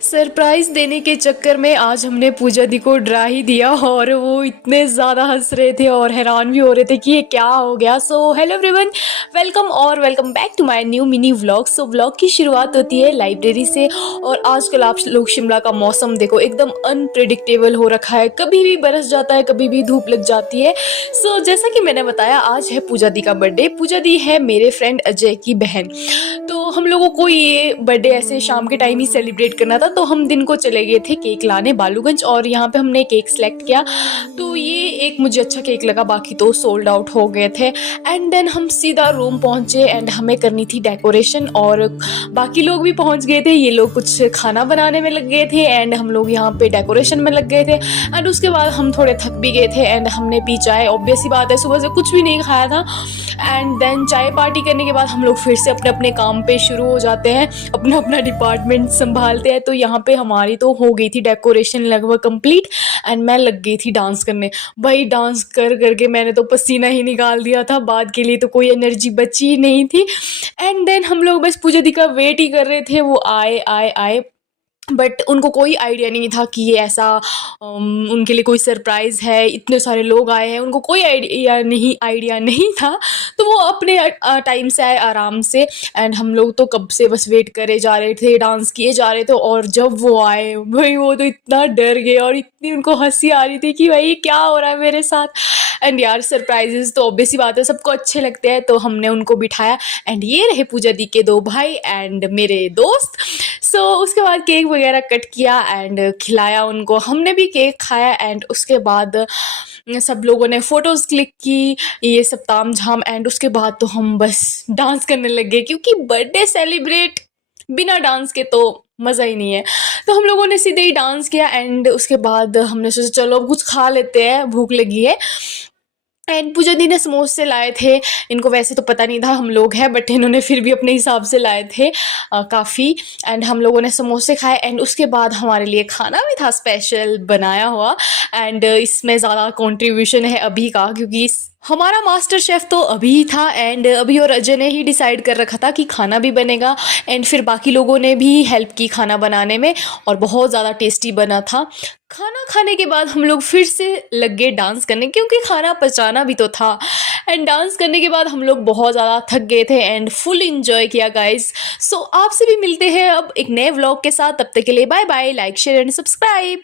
Surprise देने के चक्कर में आज हमने पूजा दी को डरा ही दिया और वो इतने ज़्यादा हंस रहे थे और हैरान भी हो रहे थे कि ये क्या हो गया। So hello everyone, welcome back to my new mini vlog. So vlog की शुरुआत होती है लाइब्रेरी से। और आजकल आप लोग शिमला का मौसम देखो, एकदम अनप्रिडिक्टेबल हो रखा है, कभी भी बरस जाता है, कभी भी धूप लग जाती है। सो जैसा कि मैंने बताया, आज है पूजा दी का बर्थडे। पूजा दी है मेरे फ्रेंड अजय की बहन। तो हम लोगों को ये बर्थडे ऐसे शाम के टाइम ही सेलिब्रेट करना था, तो हम दिन को चले गए थे केक लाने बालूगंज, और यहाँ पे हमने केक सेलेक्ट किया। तो ये एक मुझे अच्छा केक लगा, बाकी तो सोल्ड आउट हो गए थे। एंड देन हम सीधा रूम पहुँचे एंड हमें करनी थी डेकोरेशन, और बाकी लोग भी पहुँच गए थे। ये लोग कुछ खाना बनाने में लग गए थे एंड हम लोग यहाँ पे डेकोरेशन में लग गए थे। एंड उसके बाद हम थोड़े थक भी गए थे एंड हमने पी चाय। ऑब्वियस सी बात है, सुबह से कुछ भी नहीं खाया था। एंड देन चाय पार्टी करने के बाद हम लोग फिर से अपने अपने काम पे शुरू हो जाते हैं, अपना अपना डिपार्टमेंट संभालते हैं। तो यहाँ पे हमारी तो हो गई थी डेकोरेशन लगभग कंप्लीट एंड मैं लग गई थी डांस करने। भाई डांस कर करके मैंने तो पसीना ही निकाल दिया था, बाद के लिए तो कोई एनर्जी बची ही नहीं थी। एंड देन हम लोग बस पूजा दी का वेट ही कर रहे थे, वो आए आए आए। बट उनको कोई आइडिया नहीं था कि ये ऐसा उनके लिए कोई सरप्राइज़ है, इतने सारे लोग आए हैं, उनको कोई आइडिया नहीं था। तो वो अपने टाइम से आए आराम से। एंड हम लोग तो कब से बस वेट करे जा रहे थे, डांस किए जा रहे थे। और जब वो आए भाई, वो तो इतना डर गए और इतनी उनको हंसी आ रही थी कि भाई क्या हो रहा है मेरे साथ। एंड यार, सरप्राइजेस तो ऑब्वियस ही बात है, सबको अच्छे लगते हैं। तो हमने उनको बिठाया एंड ये रहे पूजा दी के दो भाई एंड मेरे दोस्त। सो उसके बाद केक वगैरह कट किया एंड खिलाया उनको, हमने भी केक खाया। एंड उसके बाद सब लोगों ने फ़ोटोज़ क्लिक की, ये सब ताम झाम। एंड उसके बाद तो हम बस डांस करने लग गए, क्योंकि बर्थडे सेलिब्रेट बिना डांस के तो मज़ा ही नहीं है। तो हम लोगों ने सीधे ही डांस किया एंड उसके बाद हमने सोचा चलो अब कुछ खा लेते हैं, भूख लगी है। एंड पूजा दी ने समोसे लाए थे। इनको वैसे तो पता नहीं था हम लोग हैं, बट इन्होंने फिर भी अपने हिसाब से लाए थे काफ़ी। एंड हम लोगों ने समोसे खाए एंड उसके बाद हमारे लिए खाना भी था स्पेशल बनाया हुआ। एंड इसमें ज़्यादा कंट्रीब्यूशन है अभी का, क्योंकि हमारा मास्टर शेफ़ तो अभी ही था एंड अभी और अजय ने ही डिसाइड कर रखा था कि खाना भी बनेगा। एंड फिर बाकी लोगों ने भी हेल्प की खाना बनाने में और बहुत ज़्यादा टेस्टी बना था। खाना खाने के बाद हम लोग फिर से लग गए डांस करने, क्योंकि खाना पचाना भी तो था। एंड डांस करने के बाद हम लोग बहुत ज़्यादा थक गए थे एंड फुल इंजॉय किया गाइस। सो आपसे भी मिलते हैं अब एक नए व्लॉग के साथ। तब तक के लिए bye bye, like share and subscribe.